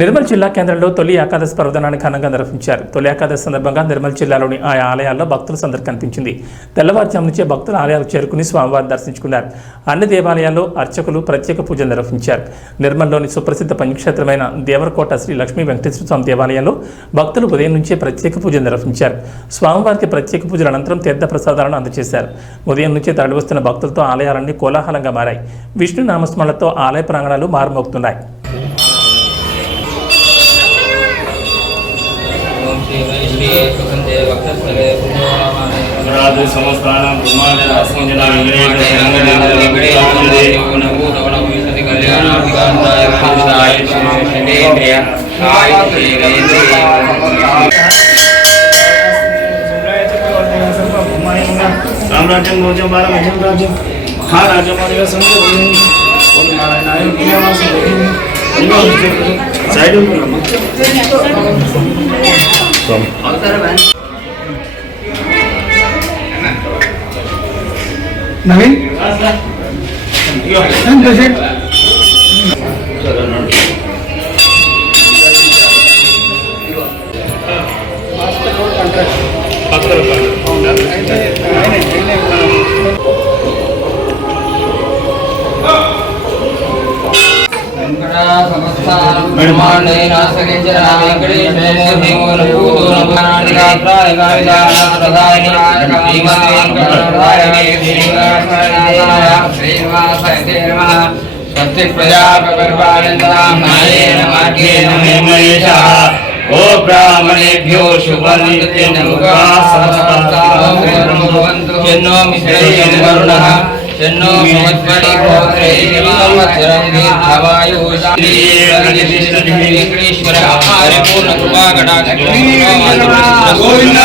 నిర్మల్ జిల్లా కేంద్రంలో తొలి ఏకాదశి పర్వదినాన్ని ఘనంగా నిర్వహించారు. తొలి ఏకాదశి సందర్భంగా నిర్మల్ జిల్లాలోని ఆయా ఆలయాల్లో భక్తుల సందడి కనిపించింది. తెల్లవారుజాము నుంచే భక్తులు ఆలయాలకు చేరుకుని స్వామివారిని దర్శించుకున్నారు. అన్ని దేవాలయాల్లో అర్చకులు ప్రత్యేక పూజలు నిర్వహించారు. నిర్మల్లోని సుప్రసిద్ధ పుణ్యక్షేత్రమైన దేవరకోట శ్రీ లక్ష్మీ వెంకటేశ్వర స్వామి దేవాలయంలో భక్తులు ఉదయం నుంచే ప్రత్యేక పూజలు నిర్వహించారు. స్వామివారికి ప్రత్యేక పూజల అనంతరం తీర్థ ప్రసాదాలను అందజేశారు. ఉదయం నుంచే తరలివస్తున్న భక్తులతో ఆలయాలన్నీ కోలాహలంగా మారాయి. విష్ణు నామస్మరణలతో ఆలయ ప్రాంగణాలు మారుమోగుతున్నాయి. रामराज्यम रोजम बारा महिम राज्यम हा राज्यम और यह समझ और नारायणाय प्रियवास साइड में नवीन ओ ब्राह्मणेभ्यो शुभं जन्नो मिश्रेयं वरुणः जन्नो मोद्वरि गोत्रे संवत्सरं दीर्घायुष्येश्वर परिपूर्ण कृपा कटाक्ष गोविंद